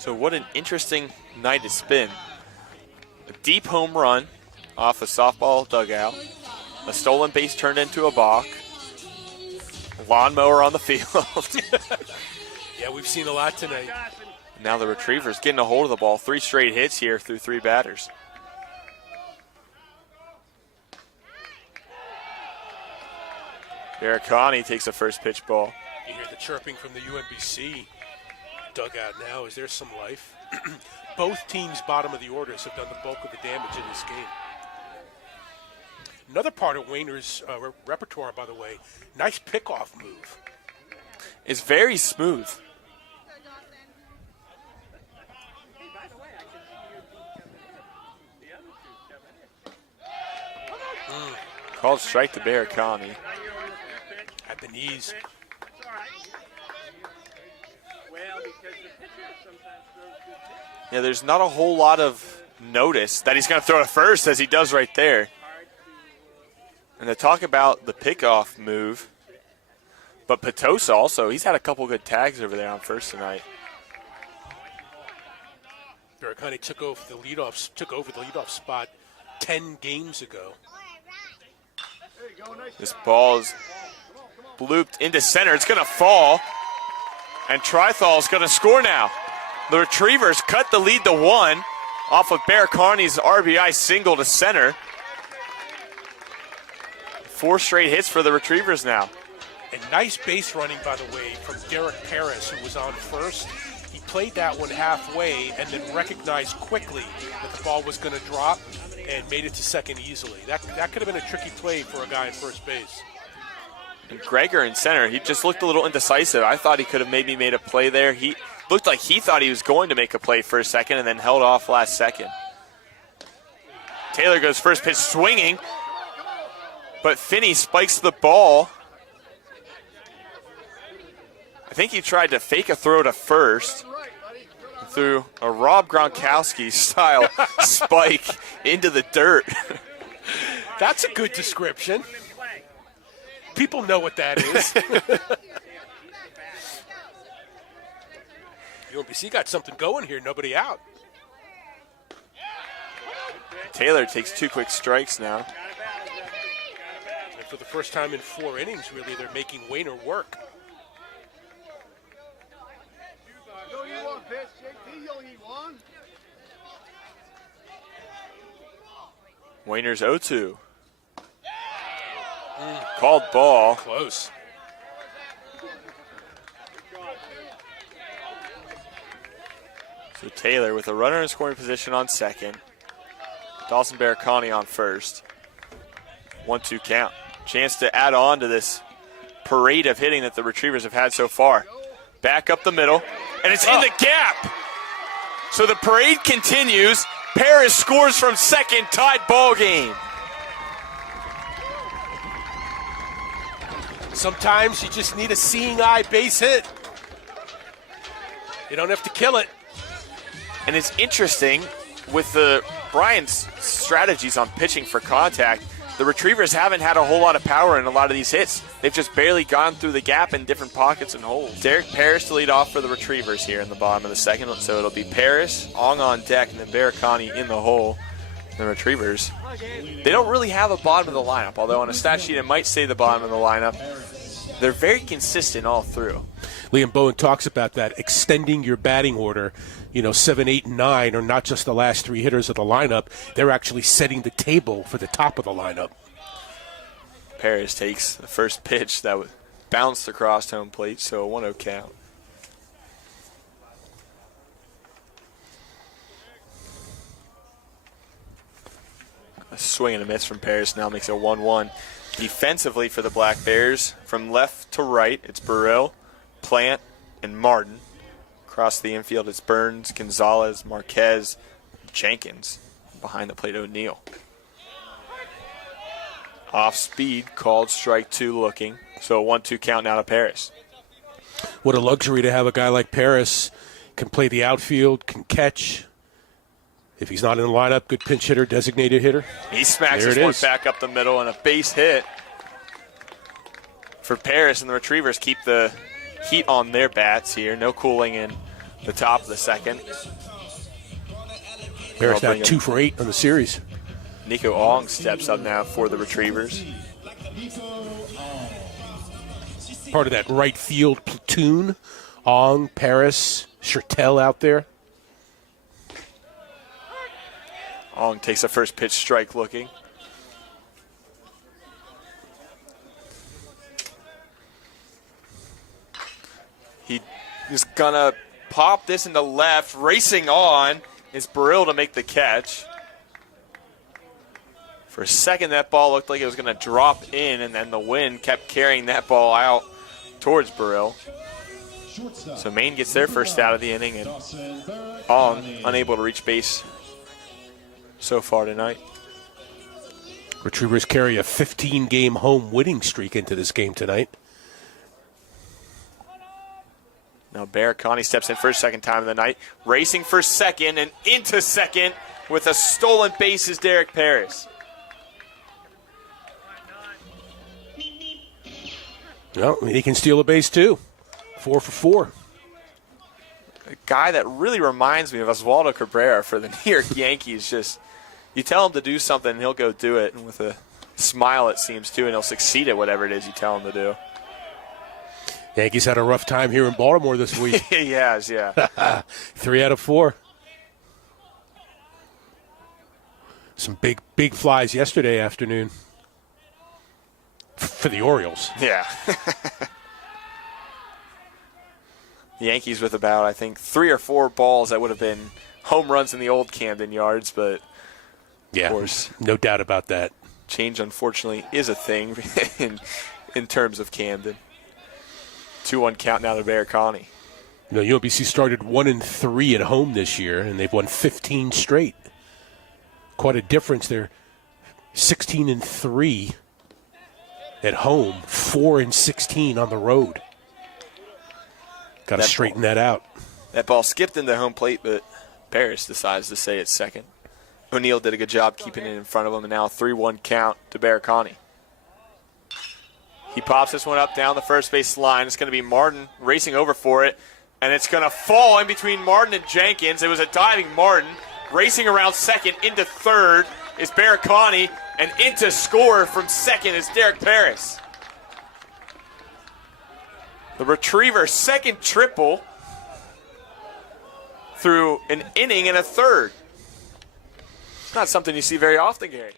So what an interesting night it's been. A deep home run off a softball dugout. A stolen base turned into a balk. Lawnmower on the field. Yeah, we've seen a lot tonight. Now the Retrievers getting a hold of the ball. 3 straight hits here through 3 batters. Baracani takes a first pitch ball. You hear the chirping from the UMBC dugout now. Is there some life? Both teams' bottom of the orders have done the bulk of the damage in this game. Another part of Wayner's repertoire, by the way, nice pickoff move. It's very smooth. Called strike to Baracani. At the knees. Yeah, there's not a whole lot of notice that he's going to throw to first as he does right there. And to talk about the pickoff move, but Petosa also, he's had a couple good tags over there on first tonight. Baracani took over the leadoff spot 10 games ago. This ball is blooped into center. It's going to fall, and Trithal's going to score now. The Retrievers cut the lead to 1 off of Baracani's RBI single to center. 4 straight hits for the Retrievers now. And nice base running, by the way, from Derek Paris, who was on first. He played that one halfway and then recognized quickly that the ball was going to drop and made it to second easily. That could have been a tricky play for a guy at first base. And Gregor in center, he just looked a little indecisive. I thought he could have maybe made a play there. He looked like he thought he was going to make a play for a second and then held off last second. Taylor goes first pitch swinging, but Finney spikes the ball. I think he tried to fake a throw to first. Threw a Rob Gronkowski-style spike into the dirt. That's a good description. People know what that is. UMBC got something going here, nobody out. Taylor takes 2 quick strikes now. And for the first time in 4 innings, really, they're making Wayner work. Wayner's 0-2. Called ball. Close. So Taylor with a runner in scoring position on second. Dawson Baracani on first. 1-2 count. Chance to add on to this parade of hitting that the Retrievers have had so far. Back up the middle, and it's in the gap. So the parade continues. Paris scores from second, tied ball game. Sometimes you just need a seeing eye base hit. You don't have to kill it. And it's interesting with the Bryant's strategies on pitching for contact. The Retrievers haven't had a whole lot of power in a lot of these hits. They've just barely gone through the gap in different pockets and holes. Derek Paris to lead off for the Retrievers here in the bottom of the second. So it'll be Paris, Ong on deck, and then Baracani in the hole. The Retrievers, they don't really have a bottom of the lineup, although on a stat sheet it might say the bottom of the lineup. They're very consistent all through. Liam Bowen talks about that, extending your batting order. 7, 8, and 9 are not just the last 3 hitters of the lineup. They're actually setting the table for the top of the lineup. Paris takes the first pitch that bounced across home plate, so a 1-0 count. A swing and a miss from Paris now makes it 1-1. Defensively for the Black Bears, from left to right, it's Burrell, Plant, and Martin. Across the infield, it's Burns, Gonzalez, Marquez, Jenkins. Behind the plate, O'Neill. Off speed, called strike 2 looking. So a 1-2 count now to Paris. What a luxury to have a guy like Paris. Can play the outfield, can catch. If he's not in the lineup, good pinch hitter, designated hitter. He smacks this one back up the middle, and a base hit for Paris, and the Retrievers keep the heat on their bats here. No cooling in the top of the second. Paris now 2 for 8 on the series. Nico Ong steps up now for the Retrievers. Part of that right field platoon. Ong, Paris, Chertel out there. Ong takes a first pitch strike looking. He is going to pop this into left. Racing on is Burrill to make the catch. For a second, that ball looked like it was going to drop in, and then the wind kept carrying that ball out towards Burrill. So Maine gets their first out of the inning, and Ong unable to reach base so far tonight. Retrievers carry a 15-game home winning streak into this game tonight. Now Barricani steps in for his second time of the night. Racing for second and into second with a stolen base is Derek Paris. Well, he can steal a base too. 4 for 4. A guy that really reminds me of Oswaldo Cabrera for the New York Yankees. Just, you tell him to do something and he'll go do it. And with a smile, it seems, too, and he'll succeed at whatever it is you tell him to do. Yankees had a rough time here in Baltimore this week. He has, yeah. 3 out of 4. Some big flies yesterday afternoon for the Orioles. Yeah. The Yankees with about, I think, 3 or 4 balls that would have been home runs in the old Camden Yards, but yeah, of course, no doubt about that. Change, unfortunately, is a thing in terms of Camden. 2-1 count now to Barricani. You know, UMBC started 1-3 at home this year, and they've won 15 straight. Quite a difference. They're 16-3 at home, 4-16 on the road. Got to straighten that out. That ball skipped into home plate, but Paris decides to say it's second. O'Neill did a good job keeping it in front of him, and now a 3-1 count to Barricani. He pops this one up down the first base line. It's going to be Martin racing over for it, and it's going to fall in between Martin and Jenkins. It was a diving Martin. Racing around second into third is Barricani, and into score from second is Derek Paris. The Retriever second triple through an inning and a third. It's not something you see very often, Gary.